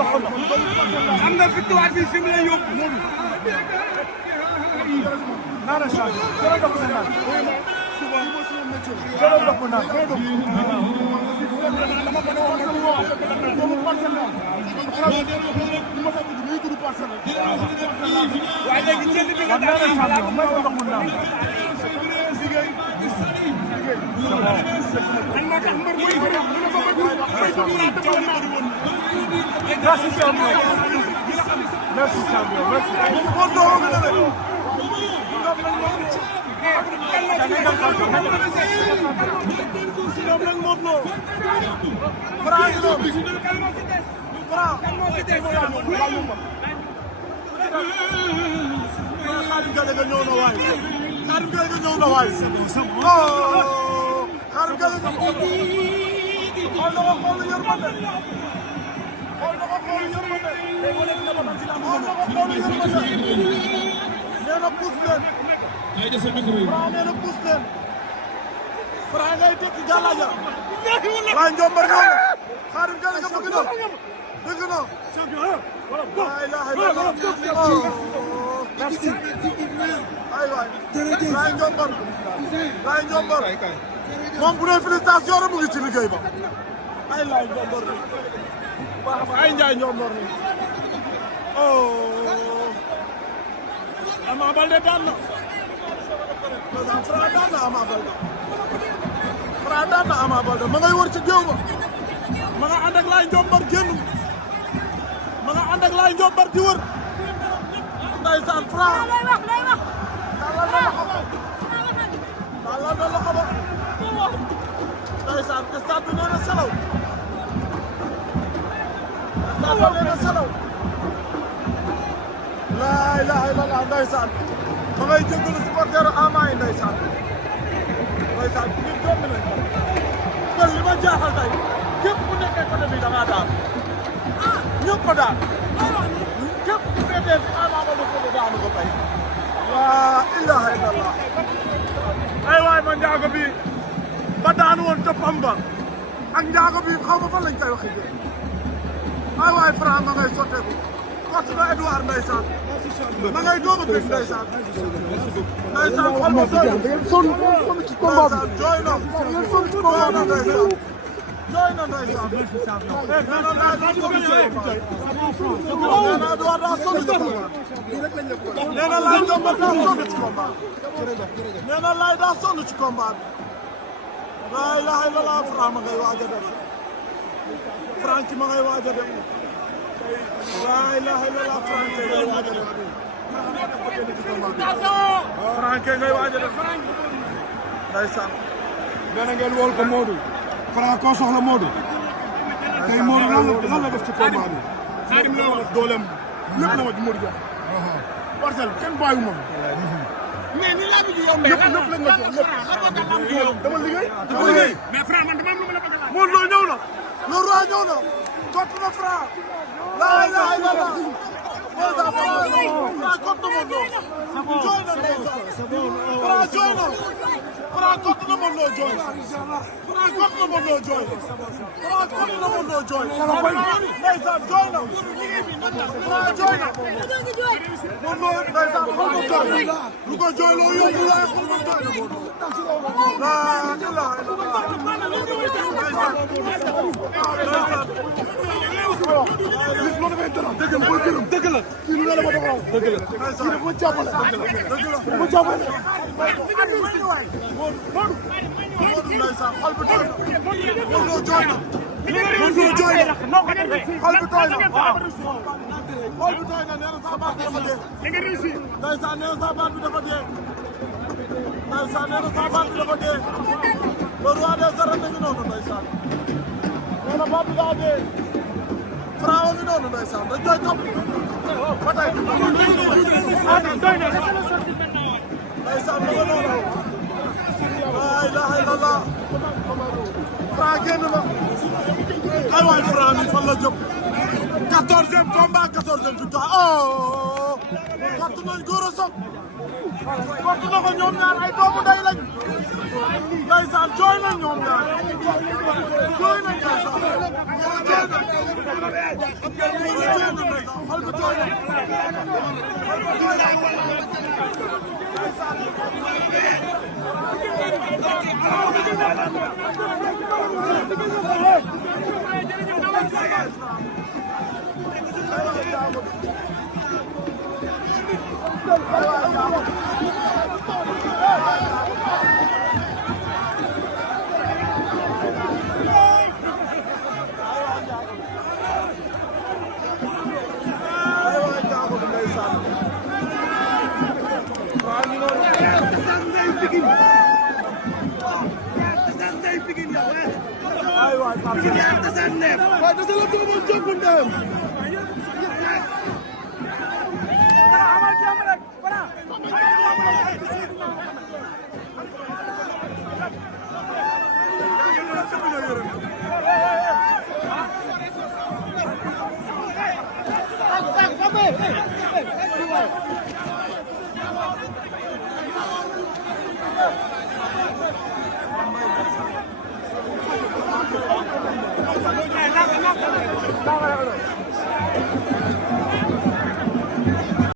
am na victoire bi fi mu lay yóbbu nana change jël dopp na naan jël dopp naan waaye léegi jënd bi nga daal may ko ndox mu naan merci champion merci champion merci Franc ngay tekki gàllaja waaye njombar ñëw na Khadim Gallé nga bëgg na dëgg na la ilaha illallah merci ay waay laay njombar moom bu dee félicitation rek mu ngi ci liggéey ba ay laay njombar ay njaay njombar ni Ama Baldé daan na Franc daan na Ama Baldé Franc daan na Ama Baldé ma ngay wër ci géew ba ma nga ànd ak laay njombar génn ma nga ànd ak laay njombar di wër ndeysaan Franc dalal na loxo ba ndeysaan stade bi nee na selaw stade bi nee na selaw laa ilaha illallah ndeysaan ma ngay jégalu supporteru Ama yi ndeysaan ñun jombi nañ ko kon li ma jaaxal tey képp ku nekkee côté bi da ngaa daal ñëpp ko daal képp ku fekkee fi Ama Baldé ko daanu ko tey laa ilaha illallah ay waay ma njaago bi ba daanu woon toppam ba ak njaago bi xaw ma fan lañ koy waxee ay waay Franc ma ngay sotteeku kott na Edouard ndeysaan ma ngay doog a gis ndeysaan ndeysaan xol ma doy sonn ci combat bi jooy na sonn ci combat bi ndeysaan jooy na ndeysaan nee na laay daa sonn ci combat nee na Edouard daa sonn ci combat nee na laay jomba daa sonn ci combat nee na laay daa sonn ci combat bi laa ilaha illallah Franc ma ngay waaj a dem Franc ma ngay waaj a dem laa ilaha illallah Franc ngay waaj a dem Franc ngay waaj a dem ndeysaan nee na ngeen wol ko Modou Franc koo soxla Modou tey Modou lan la def ci combat bi Khadim la wax dooleem lépp la ma di Modou jox parcelle kenn bàyyi ma mais ni laa bi di yombee lépp lañ ma jox dama liggéey mais Franc man dama am lu ma la bëgg a laaj Modou Lo ñëw na le roi ñëw na kott na Franc laa ilaha illallah Franc kott na Modou Lo jooy na Franc jooy na Franc kott na Modou Lo jooy Franc kott na Modou Lo jooy Franc kott na Modou Lo jooy ndeysaan jooy na Franc jooy na Modou Lo ndeysaan xol ko jooy lu ko jooy loo yóbbu waaye xol ko jooy na Modou Lo laa ilaha illallah dëgg la dëgg la kii lu ne la ma doxal dëgg la kii dafa ma jàppale dëgg la ma jàppale Modou ndeysaan xol bi tooy na Modou Lo jooy na Modou Lo jooy na xol bi tooy na xol bi tooy na nee na sa baat bi dafa dee ndeysaan nee na sa baat bi dafa dee ndeysaan nee na sa baat bi dafa dee le roi des arènes ngi noonu ndeysaan nee na baat bi daa dee Franc ngi noonu ndeysaan dañ koy topp ba tey ndeysaan ma nga noonu laa ilaha illallah Franc génn na ay waay Franc mi fan la jëm 14e combat 14e victoire oh kàttu nañ Gora Sock kott na ko ñoom ñaar ay doomu day lañ ndeysaan jooy nañ ñoom ñaar jooy nañ ndeysaan jooy nañ xol ba jooy nañ